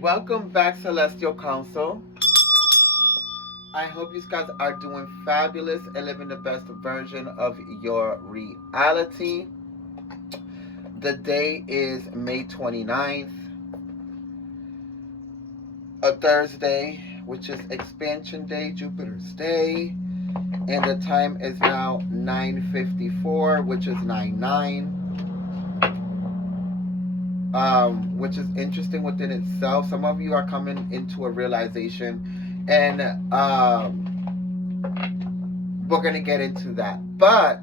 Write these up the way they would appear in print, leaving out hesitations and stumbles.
Welcome back, Celestial Council. I hope you guys are doing fabulous and living the best version of your reality. The day is May 29th, a Thursday, which is Expansion Day, Jupiter's Day. And the time is now 9:54, which is 9/9. Which is interesting within itself. Some of you are coming into a realization, and we're going to get into that. But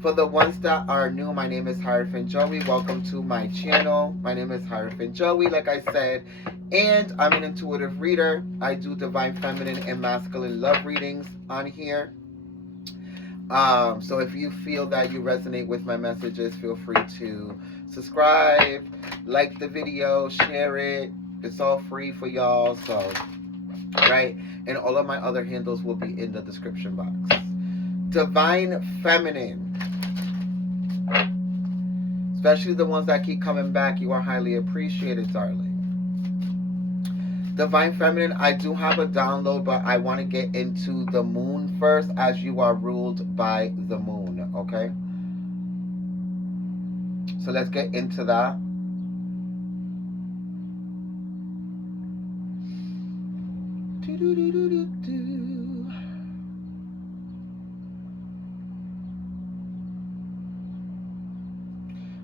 for the ones that are new, my name is Hierophant Joey. Welcome to my channel. My name is Hierophant Joey, like I said, and I'm an intuitive reader. I do divine feminine and masculine love readings on here. So if you feel that you resonate with my messages, feel free to subscribe, like the video, share it. It's all free for y'all. So, right? And all of my other handles will be in the description box. Divine feminine. Especially the ones that keep coming back. You are highly appreciated, darling. Divine feminine, I do have a download, but I want to get into the moon first, as you are ruled by the moon, okay? So let's get into that.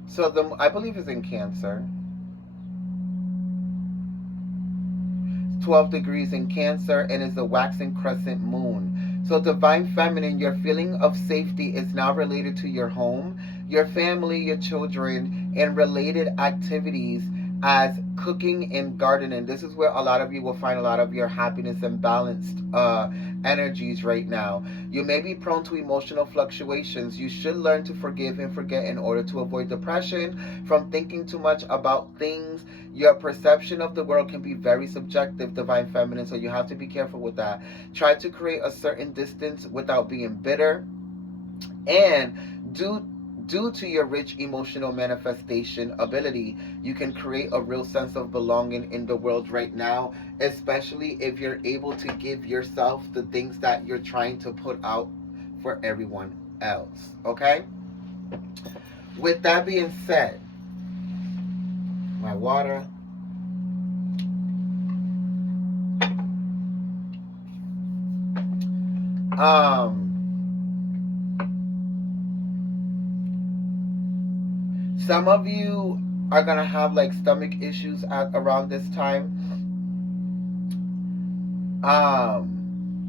So I believe it's in Cancer. 12 degrees in Cancer, and is a waxing crescent moon. So divine feminine, your feeling of safety is now related to your home, your family, your children, and related activities as cooking and gardening. This is where a lot of you will find a lot of your happiness and balanced energies right now. You may be prone to emotional fluctuations. You should learn to forgive and forget in order to avoid depression from thinking too much about things. Your perception of the world can be very subjective, divine feminine, so you have to be careful with that. Try to create a certain distance without being bitter. And due to your rich emotional manifestation ability, you can create a real sense of belonging in the world right now, especially if you're able to give yourself the things that you're trying to put out for everyone else, okay? With that being said, my water. Some of you are gonna have like stomach issues around this time.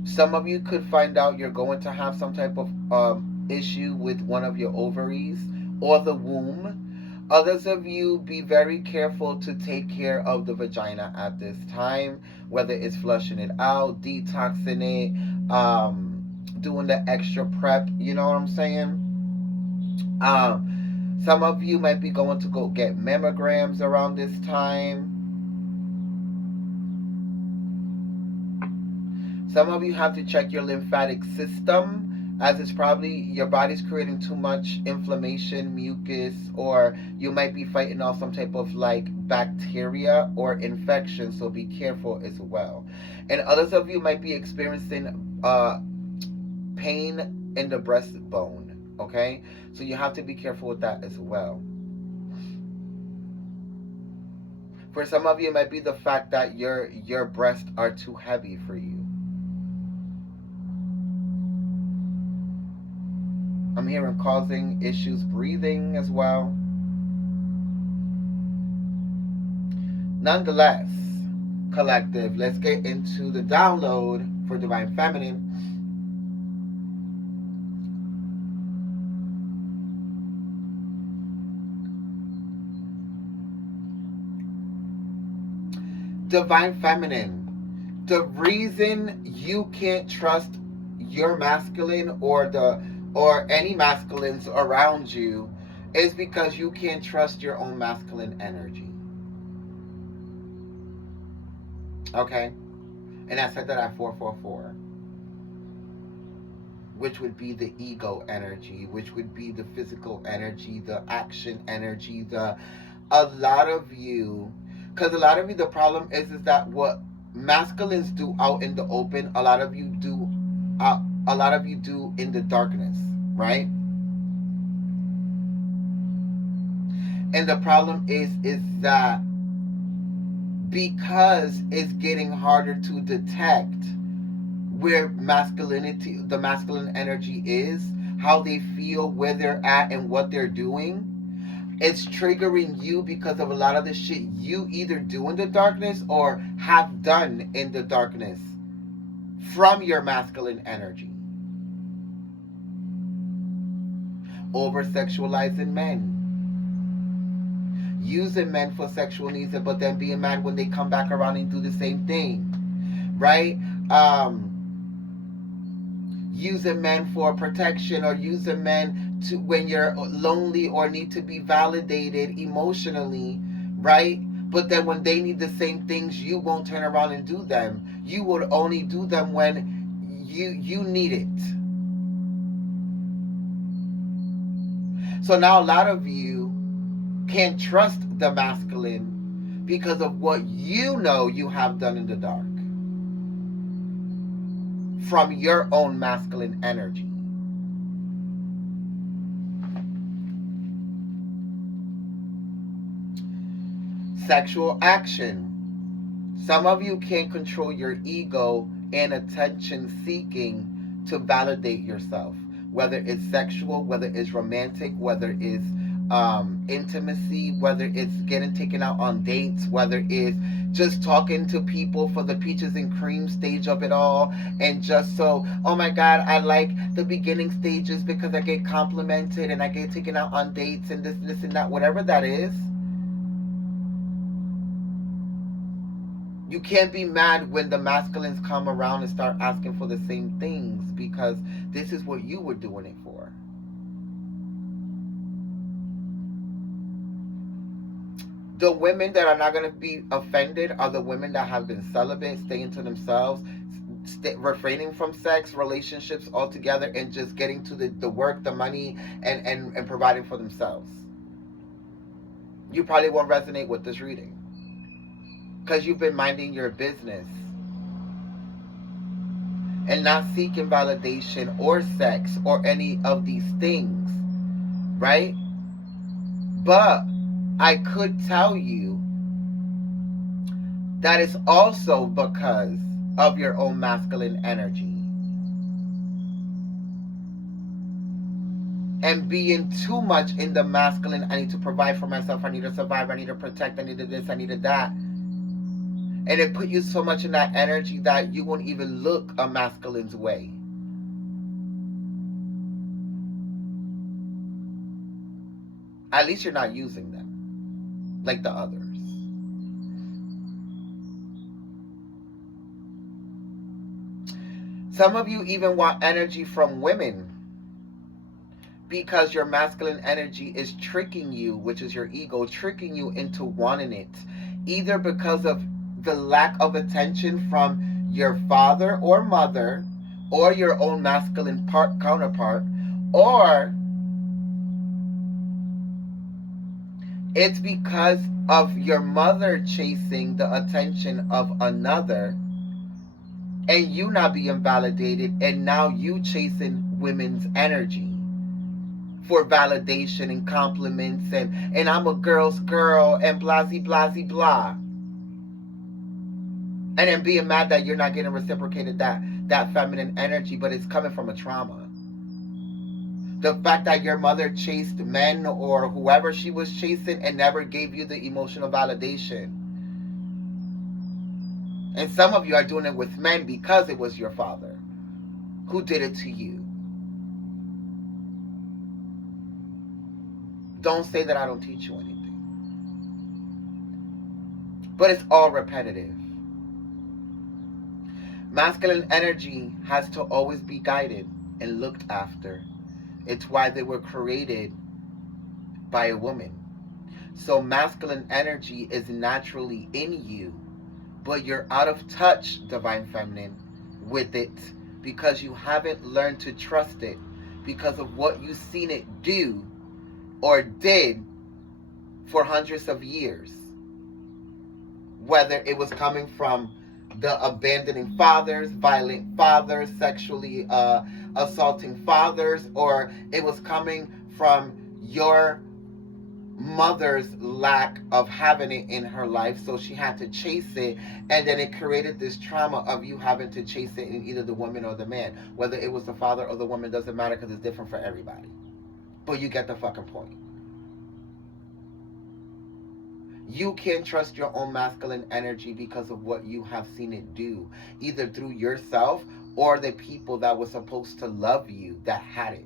Some of you could find out you're going to have some type of issue with one of your ovaries or the womb. Others of you, be very careful to take care of the vagina at this time, whether it's flushing it out, detoxing it, doing the extra prep, you know what I'm saying? Some of you might be going to go get mammograms around this time. Some of you have to check your lymphatic system, as it's probably your body's creating too much inflammation, mucus, or you might be fighting off some type of like bacteria or infection, so be careful as well. And others of you might be experiencing pain in the breastbone, okay? So you have to be careful with that as well. For some of you, it might be the fact that your breasts are too heavy for you. I'm hearing causing issues breathing as well. Nonetheless, collective, let's get into the download for Divine Feminine. Divine Feminine, the reason you can't trust your masculine or any masculines around you is because you can't trust your own masculine energy. Okay? And I said that at 444. Which would be the ego energy, which would be the physical energy, the action energy, a lot of you Because a lot of you, the problem is that what masculines do out in the open, a lot of you do in the darkness, right? And the problem is that because it's getting harder to detect where the masculine energy is, how they feel, where they're at, and what they're doing, it's triggering you because of a lot of the shit you either do in the darkness or have done in the darkness from your masculine energy. Over sexualizing men, using men for sexual needs, but then being mad when they come back around and do the same thing, right? Using men for protection, or using men to when you're lonely or need to be validated emotionally, right? But then when they need the same things, you won't turn around and do them. You would only do them when you need it. So now a lot of you can't trust the masculine because of what you know you have done in the dark from your own masculine energy. Sexual action. Some of you can't control your ego and attention seeking to validate yourself, whether it's sexual, whether it's romantic, whether it's intimacy, whether it's getting taken out on dates, whether it's just talking to people for the peaches and cream stage of it all, and just so, oh my god, I like the beginning stages because I get complimented and I get taken out on dates and this and that, whatever that is. You can't be mad when the masculines come around and start asking for the same things, because this is what you were doing it for. The women that are not going to be offended are the women that have been celibate, staying to themselves, refraining from sex, relationships altogether, and just getting to the work, the money, and providing for themselves. You probably won't resonate with this reading because you've been minding your business and not seeking validation or sex or any of these things, right? But I could tell you that it's also because of your own masculine energy and being too much in the masculine. I need to provide for myself, I need to survive, I need to protect, I needed this, I needed that. And it put you so much in that energy that you won't even look a masculine's way. At least you're not using them like the others. Some of you even want energy from women because your masculine energy is tricking you, which is your ego, tricking you into wanting it, either because of the lack of attention from your father or mother or your own masculine counterpart, or it's because of your mother chasing the attention of another and you not being validated, and now you chasing women's energy for validation and compliments and I'm a girl's girl and blah blah blah. And then being mad that you're not getting reciprocated that feminine energy, but it's coming from a trauma. The fact that your mother chased men or whoever she was chasing and never gave you the emotional validation. And some of you are doing it with men because it was your father who did it to you. Don't say that I don't teach you anything. But it's all repetitive. Masculine energy has to always be guided and looked after. It's why they were created by a woman. So masculine energy is naturally in you, but you're out of touch, Divine Feminine, with it because you haven't learned to trust it because of what you've seen it do or did for hundreds of years. whether it was coming from the abandoning fathers, violent fathers, sexually assaulting fathers, or it was coming from your mother's lack of having it in her life, so she had to chase it, and then it created this trauma of you having to chase it in either the woman or the man. Whether it was the father or the woman doesn't matter, because it's different for everybody. But you get the fucking point. You can't trust your own masculine energy because of what you have seen it do, either through yourself or the people that were supposed to love you that had it.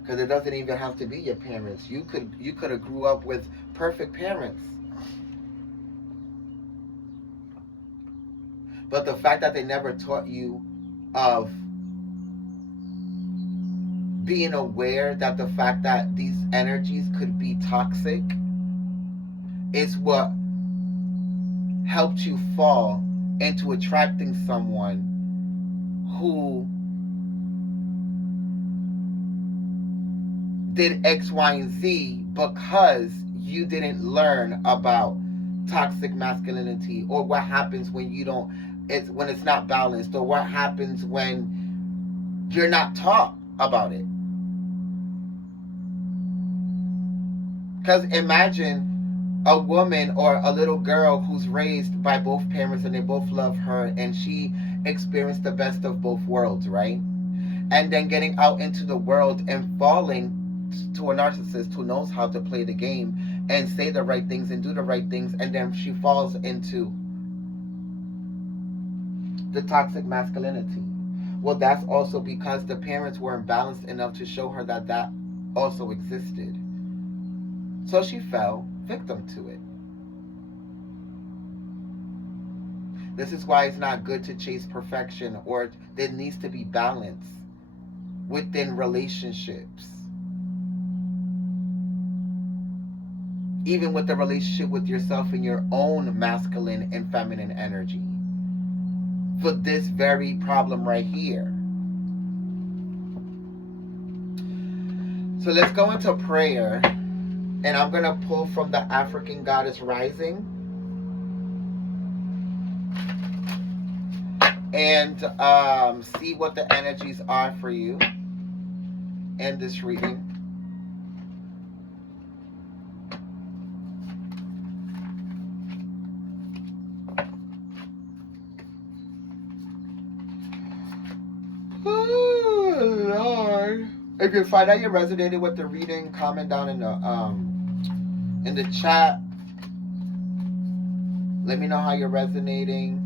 Because it doesn't even have to be your parents. You could have grew up with perfect parents. But the fact that they never taught you of being aware that the fact that these energies could be toxic is what helped you fall into attracting someone who did X, Y, and Z, because you didn't learn about toxic masculinity, or what happens when you don't, when it's not balanced, or what happens when you're not taught about it. Because imagine a woman or a little girl who's raised by both parents and they both love her, and she experienced the best of both worlds, right? And then getting out into the world and falling to a narcissist who knows how to play the game and say the right things and do the right things, and then she falls into the toxic masculinity. Well, that's also because the parents weren't balanced enough to show her that that also existed. So she fell victim to it. This is why it's not good to chase perfection, or there needs to be balance within relationships. Even with the relationship with yourself and your own masculine and feminine energy. For this very problem right here. So let's go into prayer. And I'm going to pull from the African Goddess Rising. And see what the energies are for you in this reading. Oh, Lord. If you find out you resonated with the reading, comment down in the chat. Let me know how you're resonating.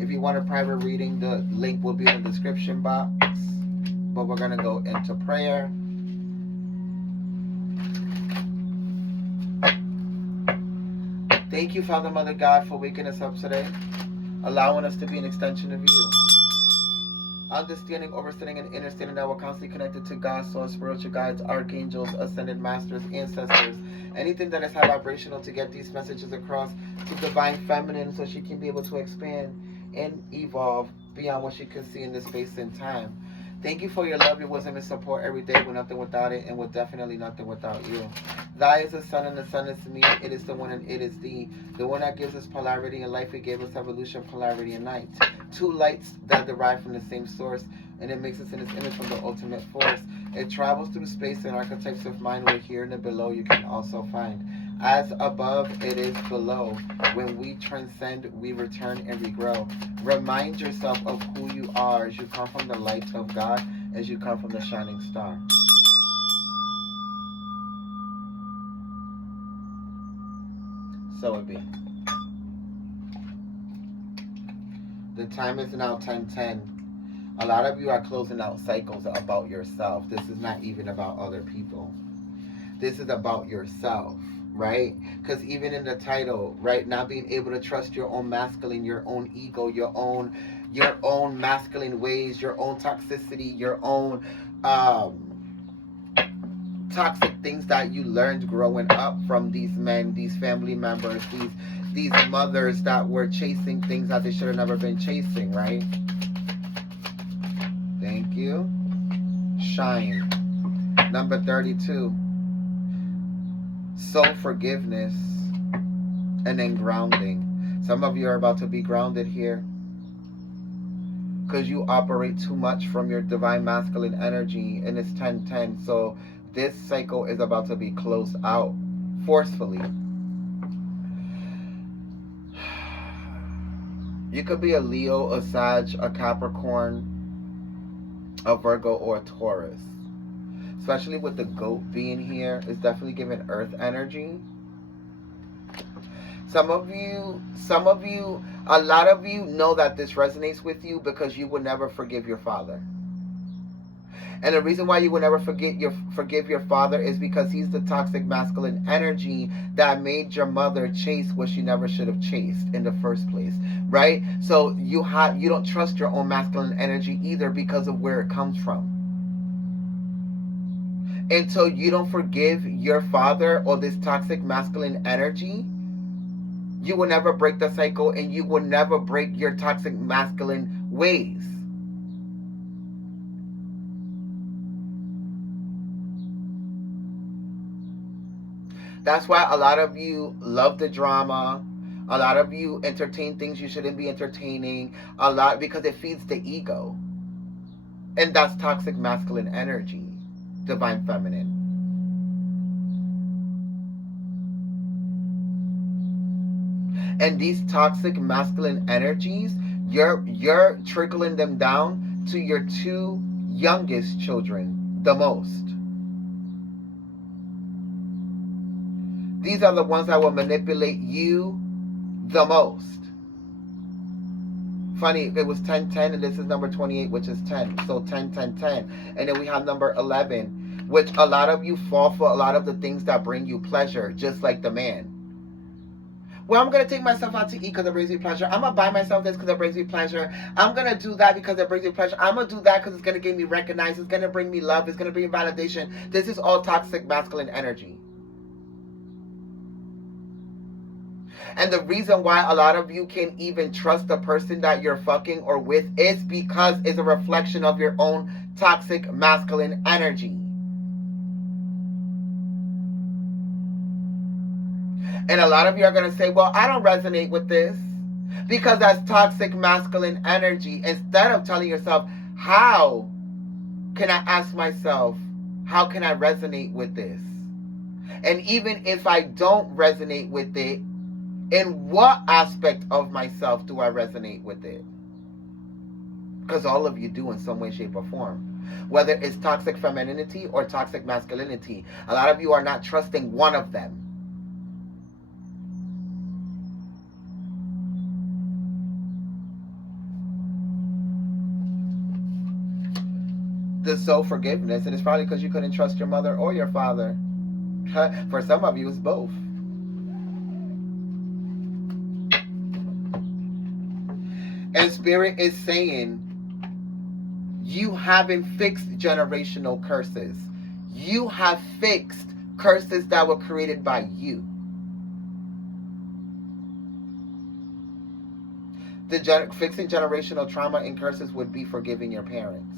If you want a private reading, the link will be in the description box. But we're going to go into prayer. Thank you, Father, Mother, God, for waking us up today, allowing us to be an extension of you. Understanding, overstanding, and understanding that we're constantly connected to God, source, spiritual guides, archangels, ascended masters, ancestors, anything that is high vibrational, to get these messages across to divine feminine, so she can be able to expand and evolve beyond what she can see in this space and time. Thank you for your love, your wisdom, and support every day. We're nothing without it, and we're definitely nothing without you. Thy is the sun, and the sun is me. It is the one, and it is thee. The one that gives us polarity in life. It gave us evolution, polarity, and night. Two lights that derive from the same source, and it makes us in its image from the ultimate force. It travels through space and archetypes of mind. We're here and below you can also find. As above, it is below. When we transcend, we return and we grow. Remind yourself of who you are as you come from the light of God, as you come from the shining star. So it be. The time is now 10:10. A lot of you are closing out cycles about yourself. This is not even about other people. This is about yourself, right? Because even in the title, right, not being able to trust your own masculine, your own ego, your own masculine ways, your own toxicity, your own toxic things that you learned growing up from these men, these family members, these mothers that were chasing things that they should have never been chasing, right? Thank you. Shine. Number 32. Soul forgiveness. And then grounding. Some of you are about to be grounded here, because you operate too much from your divine masculine energy, and it's 10-10. So this cycle is about to be closed out forcefully. You could be a Leo, a Sag, a Capricorn, a Virgo, or a Taurus. Especially with the goat being here, it's definitely giving earth energy. Some of you, a lot of you know that this resonates with you because you would never forgive your father. And the reason why you would never forgive your father is because he's the toxic masculine energy that made your mother chase what she never should have chased in the first place, right? So you don't trust your own masculine energy either because of where it comes from. Until you don't forgive your father or this toxic masculine energy, you will never break the cycle, and you will never break your toxic masculine ways. That's why a lot of you love the drama. A lot of you entertain things you shouldn't be entertaining. A lot, because it feeds the ego. And that's toxic masculine energy. Divine feminine. And these toxic masculine energies, you're trickling them down to your two youngest children the most. These are the ones that will manipulate you the most. Funny, it was 10-10, and this is number 28, which is 10. So 10-10-10. And then we have number 11, which a lot of you fall for a lot of the things that bring you pleasure, just like the man. Well, I'm going to take myself out to eat because it brings me pleasure. I'm going to buy myself this because it brings me pleasure. I'm going to do that because it brings me pleasure. I'm going to do that because it's going to get me recognized. It's going to bring me love. It's going to bring me validation. This is all toxic masculine energy. And the reason why a lot of you can even trust the person that you're fucking or with is because it's a reflection of your own toxic masculine energy. And a lot of you are going to say, well, I don't resonate with this because that's toxic masculine energy. Instead of telling yourself, how can I ask myself, how can I resonate with this? And even if I don't resonate with it, in what aspect of myself do I resonate with it? Because all of you do in some way, shape, or form. Whether it's toxic femininity or toxic masculinity. A lot of you are not trusting one of them. The soul forgiveness, and it's probably because you couldn't trust your mother or your father. For some of you, it's both. And Spirit is saying, you haven't fixed generational curses. You have fixed curses that were created by you. Fixing generational trauma and curses would be forgiving your parents.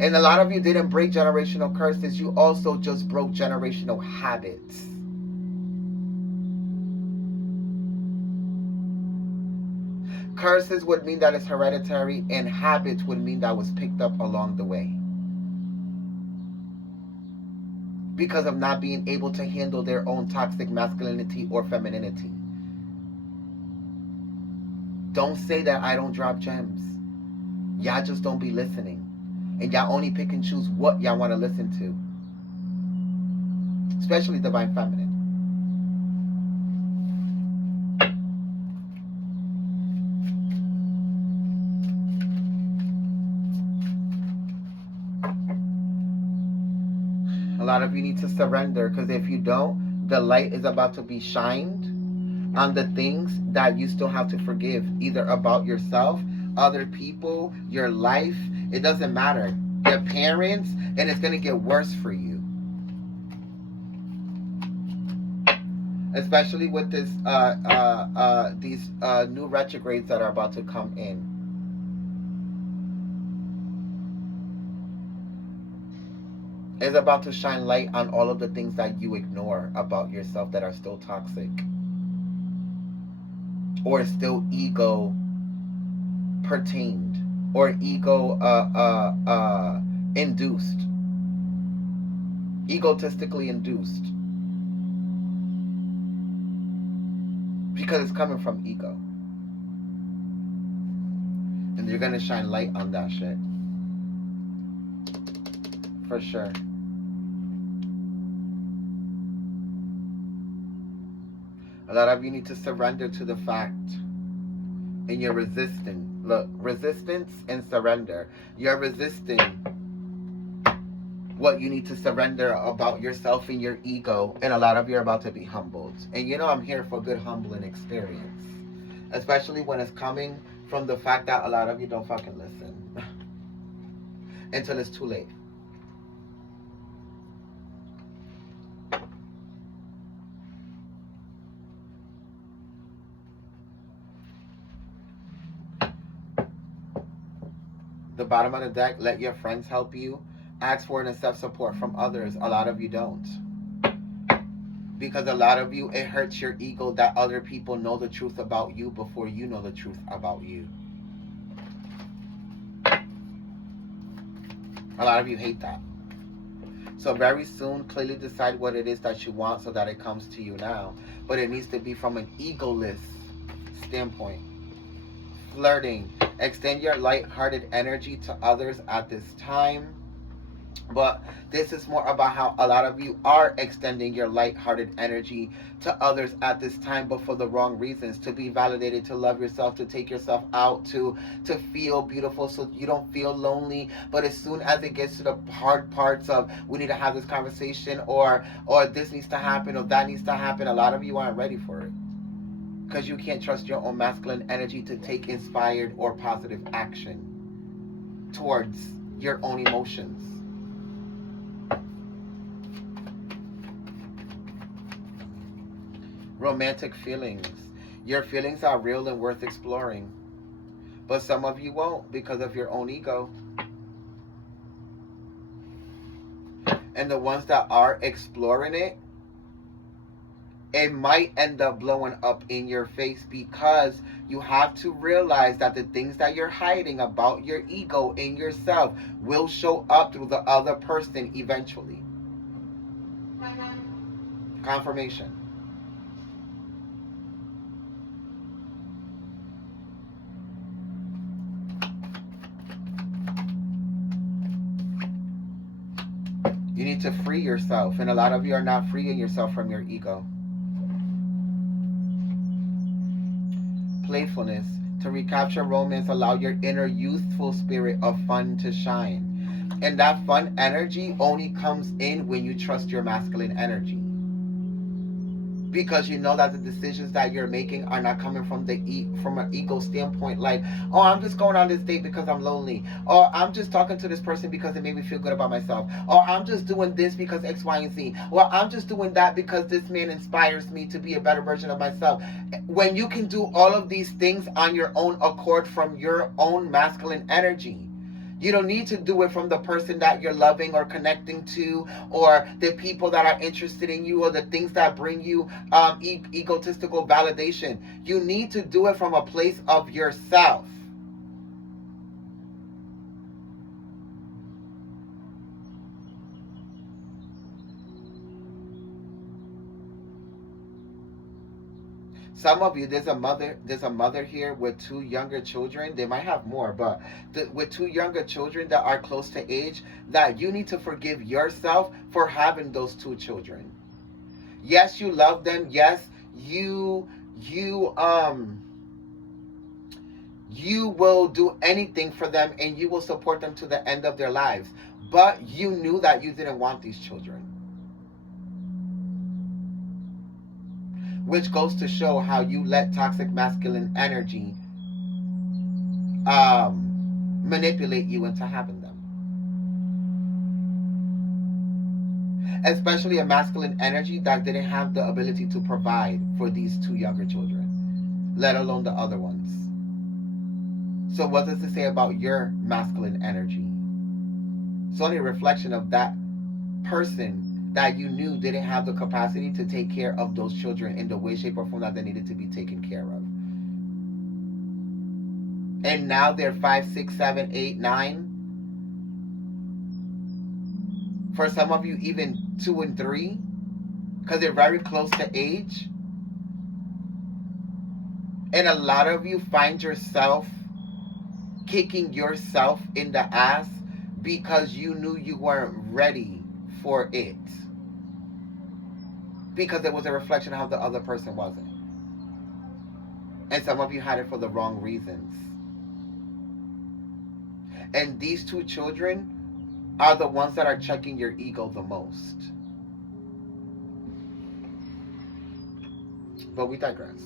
And a lot of you didn't break generational curses. You also just broke generational habits. Curses would mean that it's hereditary, and habits would mean that was picked up along the way. Because of not being able to handle their own toxic masculinity or femininity. Don't say that I don't drop gems. Y'all just don't be listening. And y'all only pick and choose what y'all want to listen to. Especially divine feminine. A lot of you need to surrender, because if you don't, the light is about to be shined on the things that you still have to forgive, either about yourself, other people, your life. It doesn't matter. Your parents, and it's going to get worse for you. especially with this these new retrogrades that are about to come in. It's about to shine light on all of the things that you ignore about yourself that are still toxic or still ego pertained or ego induced, egotistically induced, because it's coming from ego. And you're gonna shine light on that shit. For sure. A lot of you need to surrender to the fact, and you're resisting. Look, resistance and surrender. You're resisting what you need to surrender about yourself and your ego, and a lot of you are about to be humbled. And you know I'm here for good humbling experience, especially when it's coming from the fact that a lot of you don't fucking listen until it's too late. The bottom of the deck, let your friends help you. Ask for and accept support from others. A lot of you don't. Because a lot of you, it hurts your ego that other people know the truth about you before you know the truth about you. A lot of you hate that. So very soon, clearly decide what it is that you want so that it comes to you now. But it needs to be from an egoless standpoint. Flirting. Extend your light-hearted energy to others at this time. But this is more about how a lot of you are extending your light-hearted energy to others at this time, but for the wrong reasons. To be validated, to love yourself, to take yourself out, to feel beautiful so you don't feel lonely. But as soon as it gets to the hard parts of we need to have this conversation, or this needs to happen, or that needs to happen, a lot of you aren't ready for it. Because you can't trust your own masculine energy to take inspired or positive action towards your own emotions. Romantic feelings. Your feelings are real and worth exploring. But some of you won't because of your own ego. And the ones that are exploring it might end up blowing up in your face, because you have to realize that the things that you're hiding about your ego in yourself will show up through the other person eventually. Confirmation. You need to free yourself, and a lot of you are not freeing yourself from your ego. Playfulness. To recapture romance, allow your inner youthful spirit of fun to shine. And that fun energy only comes in when you trust your masculine energy. Because you know that the decisions that you're making are not coming from an ego standpoint, like, oh, I'm just going on this date because I'm lonely, or I'm just talking to this person because it made me feel good about myself, or I'm just doing this because X, Y, and Z, or I'm just doing that because this man inspires me to be a better version of myself. When you can do all of these things on your own accord from your own masculine energy, you don't need to do it from the person that you're loving or connecting to, or the people that are interested in you, or the things that bring you egotistical validation. You need to do it from a place of yourself. Some of you, there's a mother here with 2 younger children. They might have more, but with 2 younger children that are close to age, that you need to forgive yourself for having those 2 children. Yes, you love them. Yes, you will do anything for them, and you will support them to the end of their lives. But you knew that you didn't want these children. Which goes to show how you let toxic masculine energy manipulate you into having them. especially a masculine energy that didn't have the ability to provide for these two younger children, let alone the other ones. So what does it say about your masculine energy? It's only a reflection of that person that you knew didn't have the capacity to take care of those children in the way, shape, or form that they needed to be taken care of. And now they're 5, 6, 7, 8, 9. For some of you, even 2 and 3, because they're very close to age. And a lot of you find yourself kicking yourself in the ass because you knew you weren't ready for it. Because it was a reflection of how the other person wasn't. And some of you had it for the wrong reasons. And these two children are the ones that are checking your ego the most. But we digress.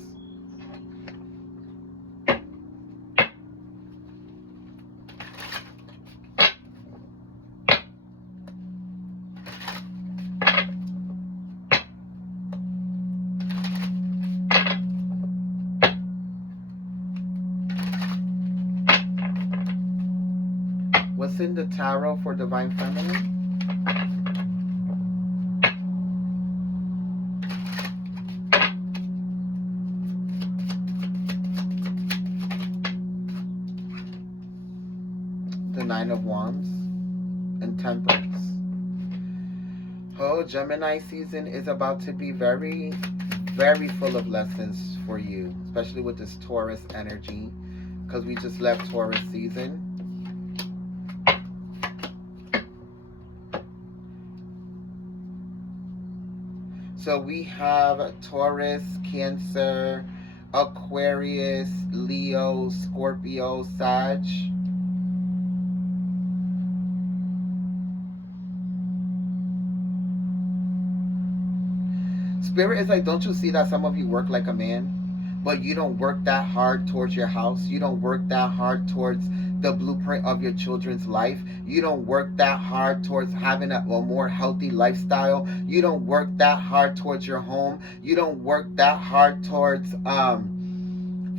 What's in the tarot for Divine Feminine? The Nine of Wands and Temperance. Oh, Gemini season is about to be very, very full of lessons for you, especially with this Taurus energy, because we just left Taurus season. So we have Taurus, Cancer, Aquarius, Leo, Scorpio, Sag. Spirit is like, don't you see that some of you work like a man, but you don't work that hard towards your house? You don't work that hard towards the blueprint of your children's life. You don't work that hard towards having a more healthy lifestyle. You don't work that hard towards your home. You don't work that hard towards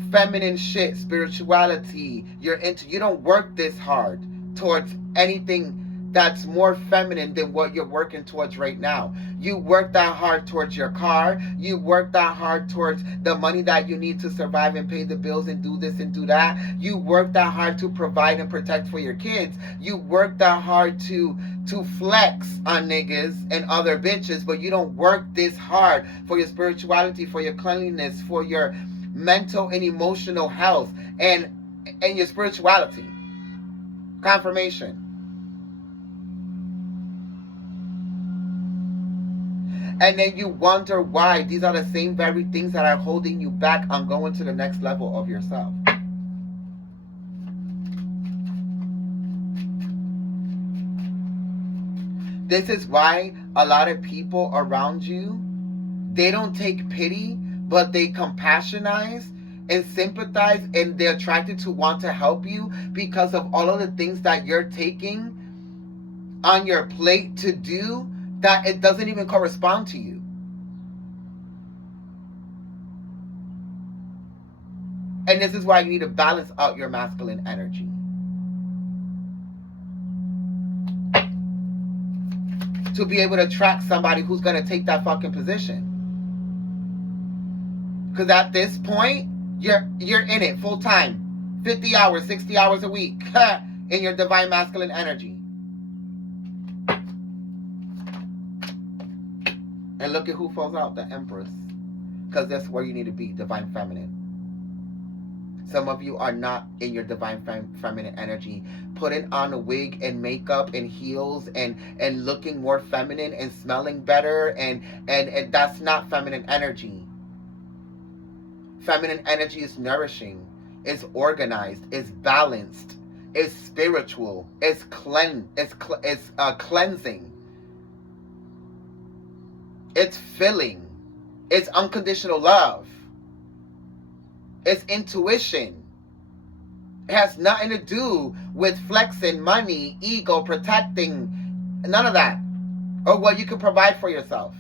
feminine shit, spirituality. You don't work this hard towards anything that's more feminine than what you're working towards right now. You work that hard towards your car. You work that hard towards the money that you need to survive and pay the bills and do this and do that. You work that hard to provide and protect for your kids. You work that hard to flex on niggas and other bitches, but you don't work this hard for your spirituality, for your cleanliness, for your mental and emotional health, and your spirituality. Confirmation. And then you wonder why these are the same very things that are holding you back on going to the next level of yourself. This is why a lot of people around you, they don't take pity, but they compassionize and sympathize, and they're attracted to want to help you because of all of the things that you're taking on your plate to do that it doesn't even correspond to you. And this is why you need to balance out your masculine energy. To be able to attract somebody who's going to take that fucking position. Because at this point, you're in it full time. 50 hours, 60 hours a week in your divine masculine energy. And look at who falls out, the Empress. Because that's where you need to be, divine feminine. Some of you are not in your divine feminine energy. Putting on a wig and makeup and heels and looking more feminine and smelling better, and that's not feminine energy. Feminine energy is nourishing, is organized, is balanced, is spiritual, is cleansing. It's filling. It's unconditional love. It's intuition. It has nothing to do with flexing, money, ego, protecting. None of that. or what you can provide for yourself.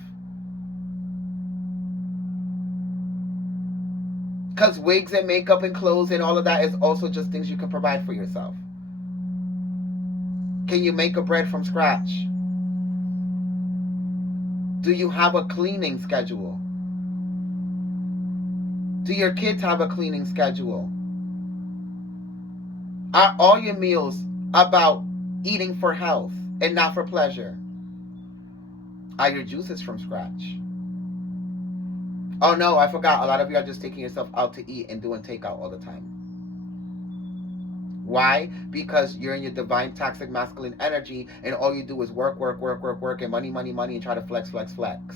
Because wigs and makeup and clothes and all of that is also just things you can provide for yourself. Can you make a bread from scratch? Do you have a cleaning schedule? Do your kids have a cleaning schedule? Are all your meals about eating for health and not for pleasure? Are your juices from scratch? Oh no, I forgot. A lot of you are just taking yourself out to eat and doing takeout all the time. Why? Because you're in your divine toxic masculine energy and all you do is work, work, work, work, work, and money, money, money, and try to flex, flex, flex.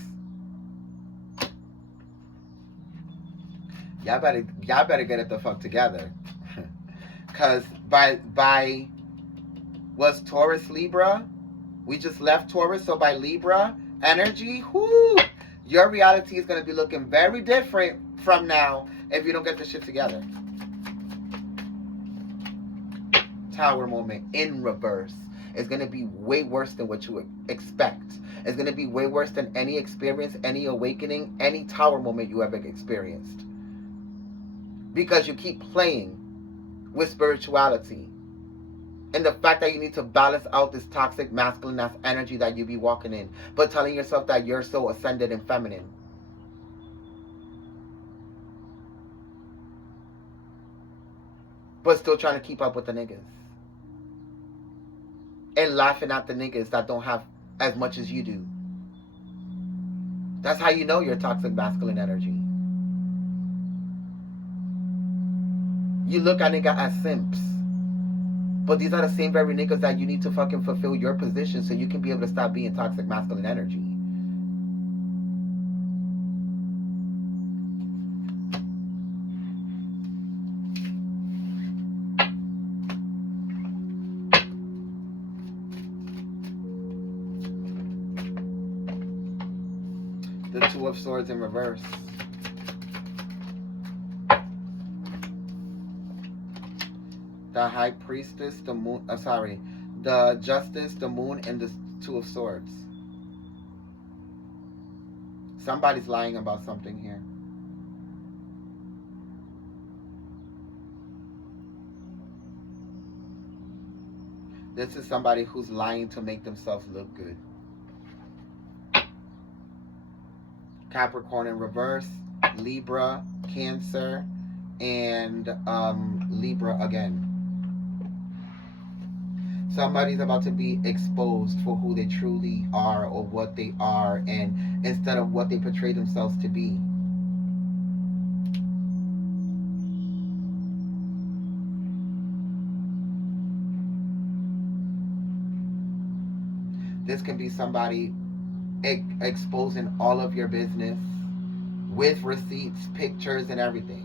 Y'all better get it the fuck together. Cause by was Taurus Libra? We just left Taurus, so by Libra energy, whoo, your reality is gonna be looking very different from now if you don't get this shit together. Tower moment in reverse is going to be way worse than what you expect. It's going to be way worse than any experience, any awakening, any tower moment you ever experienced. Because you keep playing with spirituality. And the fact that you need to balance out this toxic masculine energy that you be walking in, but telling yourself that you're so ascended and feminine. But still trying to keep up with the niggas. And laughing at the niggas that don't have as much as you do. That's how you know you're toxic masculine energy. You look at niggas as simps. But these are the same very niggas that you need to fucking fulfill your position so you can be able to stop being toxic masculine energy. The Two of Swords in reverse. The High Priestess, the Moon, the Justice, the Moon, and the Two of Swords. Somebody's lying about something here. This is somebody who's lying to make themselves look good. Capricorn in reverse, Libra, Cancer, and Libra again. Somebody's about to be exposed for who they truly are or what they are, and instead of what they portray themselves to be. This can be somebody exposing all of your business with receipts, pictures, and everything.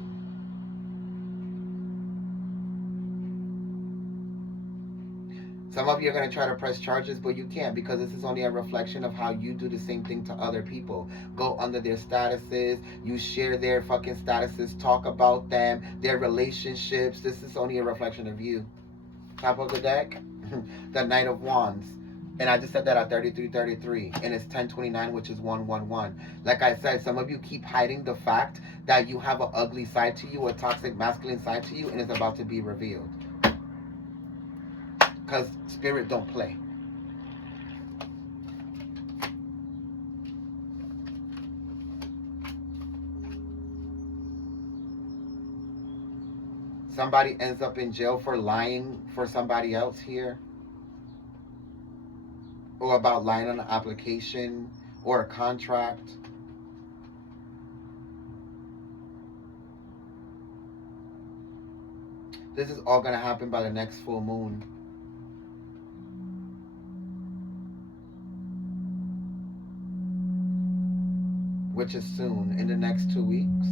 Some of you are going to try to press charges, but you can't, because this is only a reflection of how you do the same thing to other people. Go under their statuses, you share their fucking statuses, talk about them, their relationships. This is only a reflection of you. Top of the deck, the Knight of Wands. And I just said that at 3333, and it's 1029, which is 111. Like I said, some of you keep hiding the fact that you have an ugly side to you, a toxic masculine side to you, and it's about to be revealed. Because spirit don't play. Somebody ends up in jail for lying for somebody else here. Or about lying on an application or a contract. This is all going to happen by the next full moon. Which is soon, in the next 2 weeks.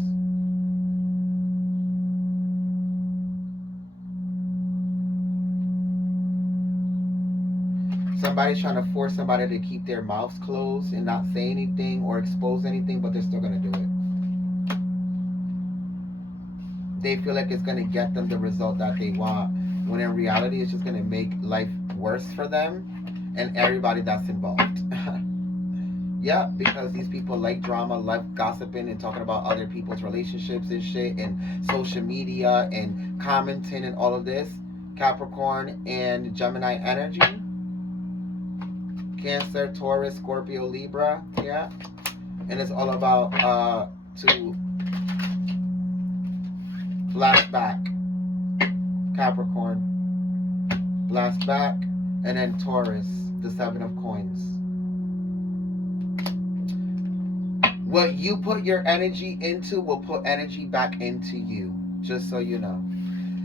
Somebody's trying to force somebody to keep their mouths closed and not say anything or expose anything, but they're still going to do it. They feel like it's going to get them the result that they want, when in reality it's just going to make life worse for them and everybody that's involved. Yeah, because these people like drama, like gossiping and talking about other people's relationships and shit, and social media and commenting and all of this. Capricorn and Gemini energy. Cancer, Taurus, Scorpio, Libra. Yeah. And it's all about to blast back. Capricorn, blast back. And then Taurus, the Seven of Coins. What you put your energy into will put energy back into you, just so you know.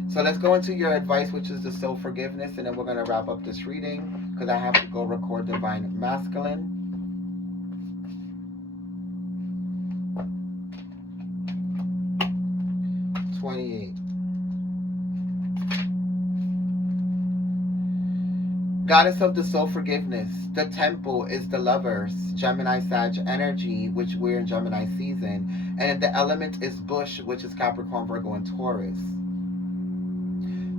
So let's go into your advice, which is the soul forgiveness, and then we're going to wrap up this reading because I have to go record Divine Masculine. Goddess of the soul forgiveness. The temple is the lovers, Gemini Sag energy, which we're in Gemini season. And the element is bush, which is Capricorn, Virgo, and Taurus.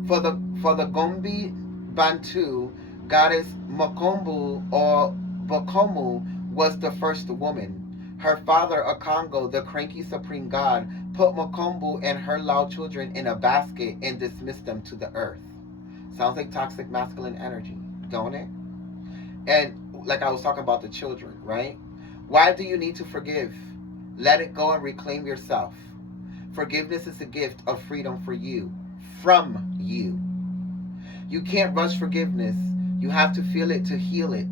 For the Gombi Bantu, goddess Mokombu or Bokomu was the first woman. Her father, Akongo, the cranky supreme god, put Mokombu and her loud children in a basket and dismissed them to the earth. Sounds like toxic masculine energy, don't it? And like I was talking about the children, right? Why do you need to forgive? Let it go and reclaim yourself. Forgiveness is a gift of freedom for you, from you. You can't rush forgiveness. You have to feel it to heal it.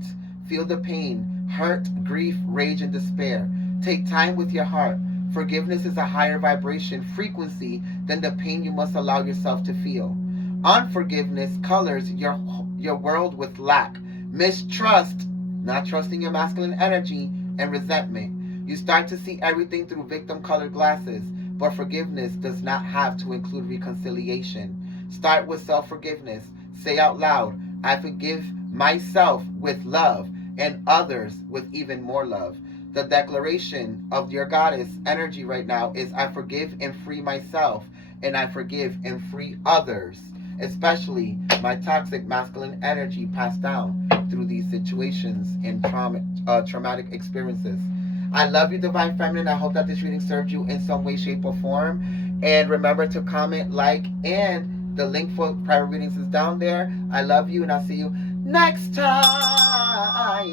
Feel the pain, hurt, grief, rage, and despair. Take time with your heart. Forgiveness is a higher vibration frequency than the pain you must allow yourself to feel. Unforgiveness colors your world with lack, mistrust, not trusting your masculine energy, and resentment. You start to see everything through victim-colored glasses, but forgiveness does not have to include reconciliation. Start with self-forgiveness. Say out loud, I forgive myself with love and others with even more love. The declaration of your goddess energy right now is I forgive and free myself, and I forgive and free others, especially my toxic masculine energy passed down through these situations and traumatic experiences. I love you, Divine Feminine. I hope that this reading served you in some way, shape, or form. And remember to comment, like, and the link for private readings is down there. I love you, and I'll see you next time.